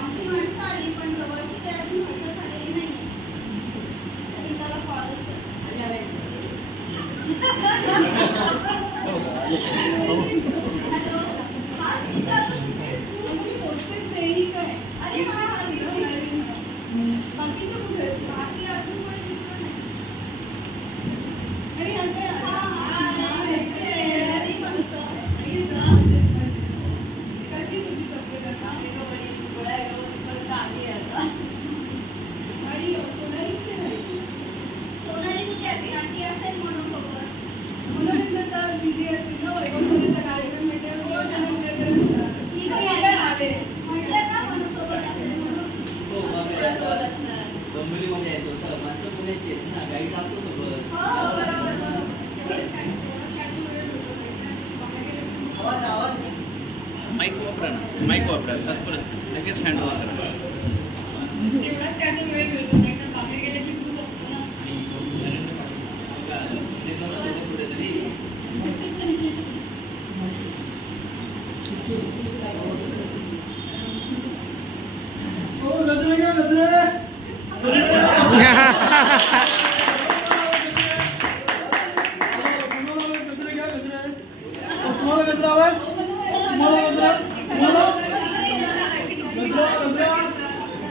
आमची माणसं आली पण जवळची काही अजून हजर झालेली नाही तरी त्याला कॉलच कर हॅलो हा सीता मी बोलतेच आहे ही काय अरे हा हा रिया म्हणाली मला. बाकीचे कुठे आहेत? बाकी अजून कोणी दिसलं नाही आणि हा काय हा, हा, हा, हे शेजारी म्हणतो. आणि जा. कशी तुझी तब्येत आता? आहे का बरी? गोळ्या घेऊन परत आली आहे आता. आणि सोनाली कुठे राहिली? सोनाली कुठे आहे? आजी असेल म्हणून सोबत. म्हणून तर बिझी असतील ना वैभवसोबतचा कार्यक्रम म्हटल्यावर नियोजन वगैरे असतं. ठीक आहे, आता आले. म्हटलं का म्हणून सोबत असेल म्हणून. हो, मग तुझ्यासोबत असणार. डोंबिवलीमध्ये यायचं होतं माणसं पुण्याची आहेत ना गाईड लागतो सोबत हो, बरोबर, बरोबर. तेवढंच काय, तेवढंच काय तू म्हणत होतो. एकदा बाहेर गेले की आवाज आवाज माईक वापरा ना माईक वापरा परत लगेच हँड ओव्हर करा तेवढाच काय तो वेळ मिळतो नाही तर बाहेर गेले की खूप असतो ना सोबत कुठेतरी हो गजरे घ्या गजरे गजरे घ्या गजरे तुम्हाला गजरा हवाय तुम्हाला गजरा तुम्हाला गजरा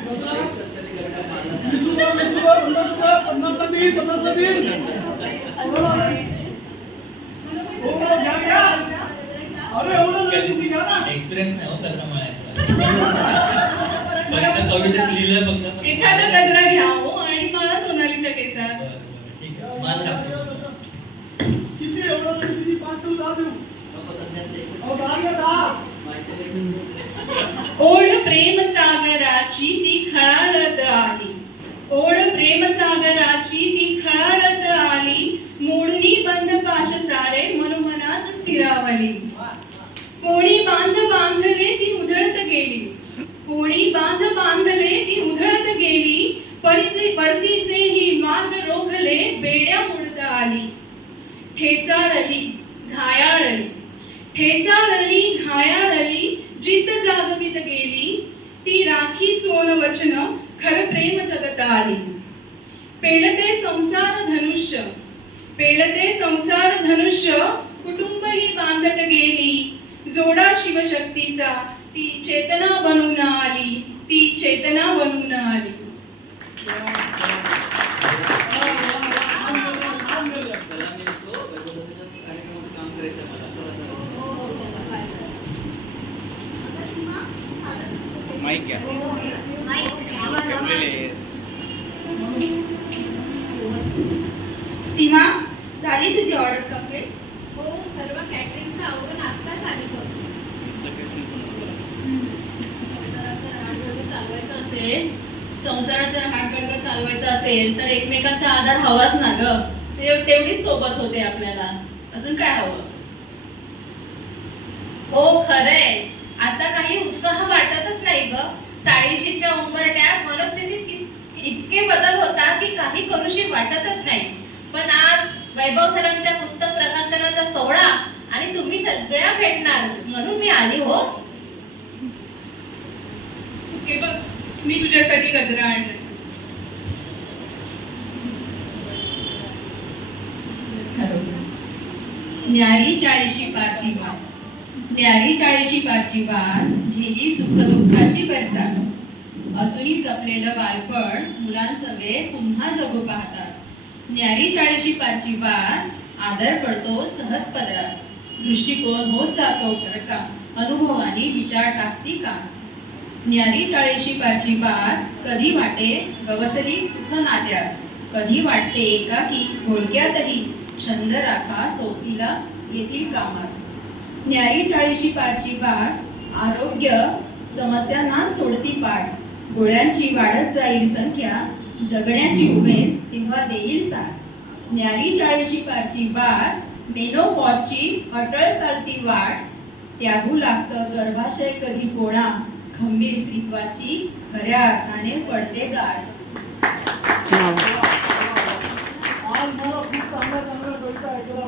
गजरा वीस रुपये वीस रुपये पन्नास रुपये पन्नासला तीन. पन्नासला? हो घ्या घ्या. अरे एवढं नाही, तुम्ही घ्या ना. एक्सपिरियन्स नाही होत कथा म्हणायचा. फक्त कवितेत एखादा गजरा घ्या हो आणि मला सोनालीच्या केसात. ठीक आहे. किती एवढं किती पाच ठेवू दहा देऊ ओढ प्रेम सागराची ती खळाळत आली. ओढ प्रेम सागराची ती खळाळत आली. मोडणी बंद पाश सारे मनोमनात स्थिरावली. कोणी बांध बांधले ती उधळत गेली. कोणी बांध बांधले ती उधळत गेली. परती परतीचे ही मार्ग रोखले बेड्या मोडत आली. ठेचाळली घायाळली. ठेचाळली घायाळली जित जागवित गेली ती राखी सोन वचन खर प्रेम जगत आली पेलते संसार धनुष्य पेलते संसार धनुष्य कुटुंब ही बांधत गेली जोडा शिवशक्तीचा ती चेतना बनून आली ती चेतना बनून आली चला मी निघतो वैभवसोबतच्या कार्यक्रमाचं काम करायचं आहे मला चला, चला. हो, हो, चला, बाय. आता सीमा, ठेवलेले. सीमा झाली तुझी ऑर्डर कंप्लीट हो सर्व कॅटरिंगचं आवरून आत्ताच आली चालवायचं असेल चालवायचं असेल तर एकमेकांचा आधार हवाच ना ग. ते- तेवढीच सोबत होते आपल्याला. अजून काय हवं? हो खरंय. आता काही उत्साह वाटतच नाही ग. चाळीशीच्या उंबरट्यात मनस्थितीत इत- इतके बदल होता की काही करूशी वाटतच नाही. पण आज वैभव सरांच्या पुस्तक प्रकाशनाचा सोहळा आणि तुम्ही सगळ्या भेटणार म्हणून मी आली हो. बघ मी तुझ्यासाठी गजरा आणला न्यारी चाळीशी पारची वाट न्यारी चाळीशी पारची वाट झेली सुख दुःखाची बरसात अजूनही जपलेलं बालपण मुलांसवे पुन्हा जगू पाहतात. न्यारी चाळीशी पारची वाट आदर पडतो सहज पदरात. दृष्टिकोन होत जातो का? अनुभवानी विचार टाकती का? न्यारी चाळीशी पारची बात कधी वाटे? गवसली सुख नात्यात. कधी वाटते एकाकी घोळक्यातही? छंद राखा सोपीला येतील कामात. न्यारी चाळीशी पारची बात आरोग्य समस्यांना सोडती पाठ. गोळ्यांची वाढत जाईल संख्या जगण्याची उमेद तेव्हा देईल साथ. न्यारी चाळीशी पारची बात मेनोपॉटची अटळ चालती वाट त्यागू लागतं गर्भाशय कधी कोणा खंबीर स्त्रीत्वाची खऱ्या अर्थाने पडते गाठ आज मला खूप चांगला चांगला कविता ऐकायला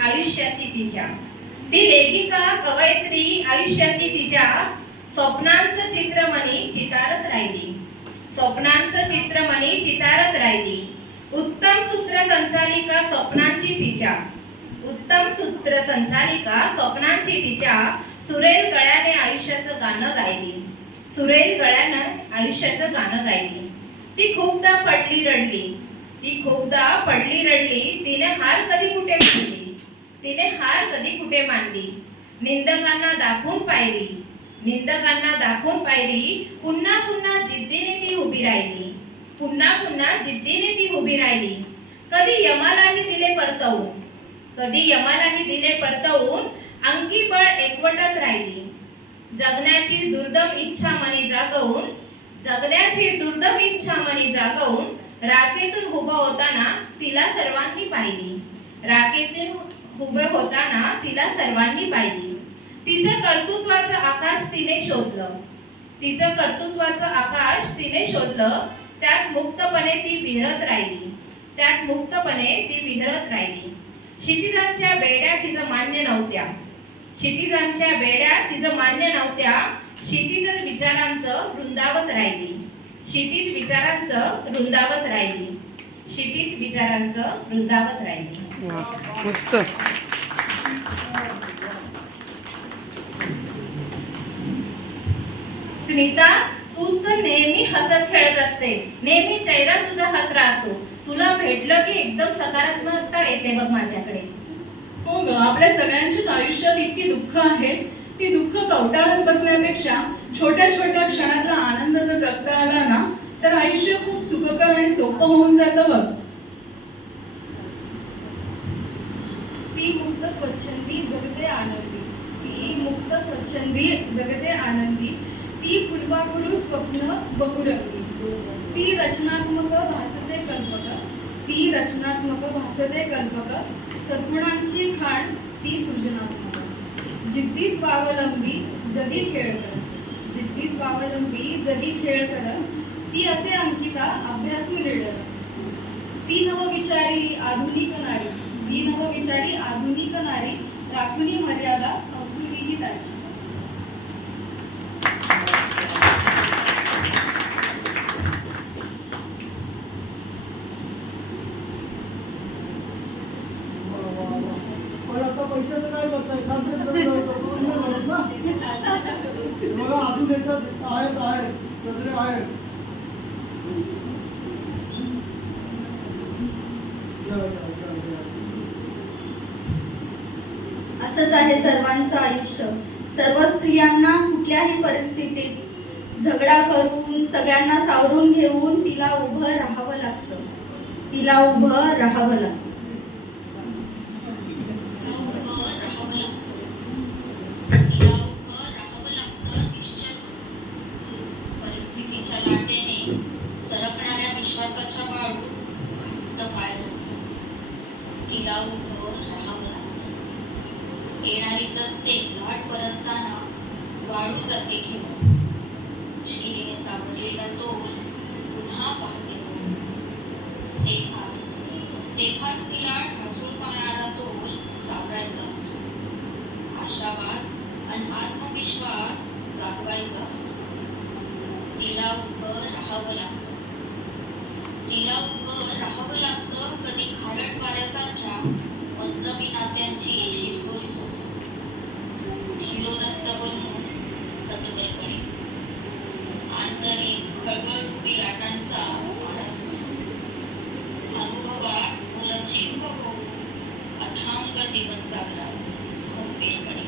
आयुष्याची तिच्या ती लेखिका कवयित्री आयुष्याची तिच्या स्वप्नांचं चित्रमणी चितारत राहिली. स्वप्नांचं चित्रमणी चितारत राहिली. उत्तम सूत्र संचालिका स्वप्नांची तिच्या उत्तम सूत्र संचालिका स्वप्नांची तिच्या सुरेल गळ्याने आयुष्याचं गाणं गायली. सुरेल गळ्यानं आयुष्याचं गाणं गायली. ती खूपदा पडली रडली. ती खूपदा पडली रडली. तिने हार कधी कुठे मांडली तिने हार कधी कुठे मांडली? निंदकांना दाखवून पायरी निंदकांना दाखवून पायरी पुन्हा पुन्हा जिद्दीने ती उभी राहिली. पुन्हा पुन्हा जिद्दीने ती उभी राहिली. कधी यमालाही दिले परतवून कधी यमालाही दिले परतवून अंगी बळ एकवटत राहिली. जगण्याची दुर्दम इच्छा मनी जागवून जगण्याची दुर्दम इच्छा मनी जागवून राखेतून उभं होताना तिला सर्वांनी पाहिली. राखेतून उभे होताना तिला सर्वांनी पाहिली. तिचं कर्तृत्वाचं आकाश तिने शोधलं. तिचं कर्तृत्वाचं आकाश तिने शोधलं. त्यात मुक्तपणे ती विहरत राहिली. त्यात मुक्तपणे ती विहरत राहिली. क्षितिजांच्या बेड्या तिचं मान्य नव्हत्या. क्षितिजांच्या बेड्या तिचं मान्य नव्हत्या. क्षितिज विचारांचं वृंदावत राहिली. क्षितिज विचारांचं वृंदावत राहिली. क्षितिज विचारांचं वृंदावत राहिली. मस्त. स्मिता तू तर नेहमी हसत खेळत असते. नेहमी चेहरा तुझा हसरा असतो तुला भेटलं की एकदम सकारात्मकता येते बघ माझ्याकडे. हो ग आपल्या सगळ्यांच्याच आयुष्यात इतकी दुःख आहे. ती दुःख कवटाळत बसण्यापेक्षा छोट्या छोट्या क्षणातला आनंद जर जगता आला ना तर आयुष्य खूप सुखकर आणि सोपं होऊन जातं बघ. ती मुक्त स्वच्छंदी जगते आनंदी. ती मुक्त स्वच्छंदी जगते आनंदी. ती पूर्वापुरुष स्वप्न बहुरंगी. ती रचनात्मक भासते कल्पक. ती रचनात्मक भासते कल्पक. सद्गुणांची खाण ती सृजनात्मक. जिद्दी स्वावलंबी जगी खेळ कर. जिद्दी स्वावलंबी जगी खेळ कर. ती असे अंकिता अभ्यासू लीडर ती नवविचारी आधुनिक नारी. ती नवविचारी आधुनिक नारी. राखुनी मर्यादा संस्कृती ही तारी पण आता पैशाचं काय करताय छान छान करून जाऊ. करून नाही म्हणत ना हे बघा अजून याच्यात आहेत आहेत गजरे आहेत या, या, या, या. असंच आहे सर्वांचं आयुष्य. सर्व स्त्रियांना कुठल्याही परिस्थितीत झगडा करून सगळ्यांना सावरून घेऊन तिला उभं राहावं लागतं. तिला उभं राहावं लागतं परिस्थितीच्या लाटेने सरकणाऱ्या विश्वासाच्या वाळू घट्ट पाळलं तिला उभं राहावं लागतं येणारी प्रत्येक लाट परतताना वाळू जाते घेऊन शिरीने सावरलेला तोल पुन्हा पाहते हो. तेव्हा तेव्हाच तिला ढासून पाहणारा तोल सावरायचा असतो आशावाद आणि आत्मविश्वास जागवायचा असतो तिला उभं राहावं लागतं तिला उभं राहावं लागतं कधी खारट वाऱ्यासारख्या पंचमी नात्यांची शिरगोरी सोसू धीरोदत्त बनून सततपणे आंतरिक खळबळरूपी लाटांचा वारा सुसू अनुभवात मुलचिंब होऊन अथांग जीवन सागरा खंबीरपणे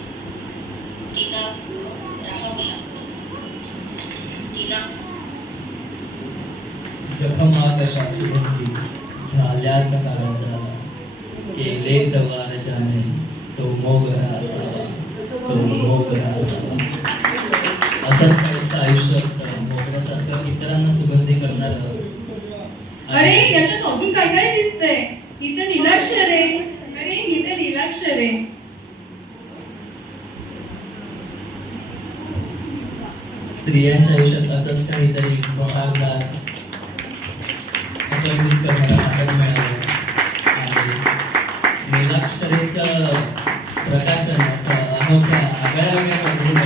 तिला उभं राहावं लागतं तिला जखमाकशा सुगंधी झाल्यात काळाचा केले प्रवाहाच्याने तो मोगरा असावा तो मोगरा असावा. असंच त्यांचं आयुष्य असतं. मोगऱ्यासारखं इतरांना सुगंधी करणार. अरे याच्यात अजून काय काय दिसतंय? इथे नीलाक्षर आहे. अरे इथे नीलाक्षर आहे. स्त्रियांच्या आयुष्यात असंच काहीतरी बहारदार अपरिमित नाटक मिळालं आणि प्रकाशन असं अनोख्या आगळ्या वेगळ्या पद्धतीने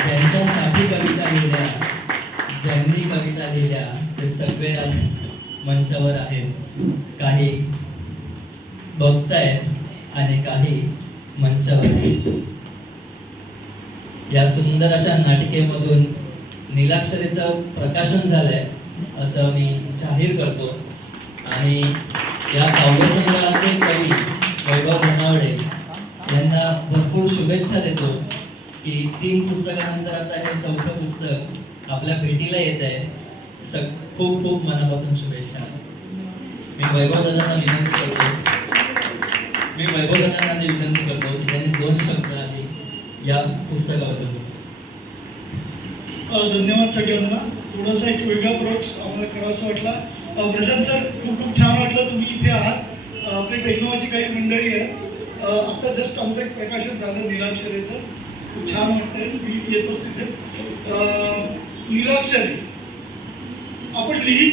ज्यांच्यासाठी कविता लिहिल्या ज्यांनी कविता लिहिल्या ते सगळे आज मंचावर आहेत काही बघतायत आणि काही मंचावर आहेत या सुंदर अशा नाटिकेमधून निलाक्षरेचं प्रकाशन झालंय असं मी जाहीर करतो. आणि या काव्यसंग्रहाचे कवी वैभव धनावडे यांना भरपूर शुभेच्छा देतो की तीन पुस्तकानंतर आता हे चौथं पुस्तक आपल्या भेटीला येत आहे. सग खूप खूप मनापासून शुभेच्छा. मी वैभव दादांना विनंती करतो. मी वैभव दादांना विनंती करतो की त्यांनी दोन शब्द आधी या पुस्तकाबद्दल धन्यवाद सगळ्यांना. थोडंसं एक वेगळा अप्रोच आम्हाला करावासा वाटला. प्रशांत सर खूप खूप छान वाटलं तुम्ही इथे आहात. आपली टेक्नॉलॉजी काही मंडळी आहे आता आत्ता जस्ट आमचं एक प्रकाशन झालं निराक्षरेचं खूप छान वाटतंय. मी येतोच तिथे निराक्षरे आपण लिहित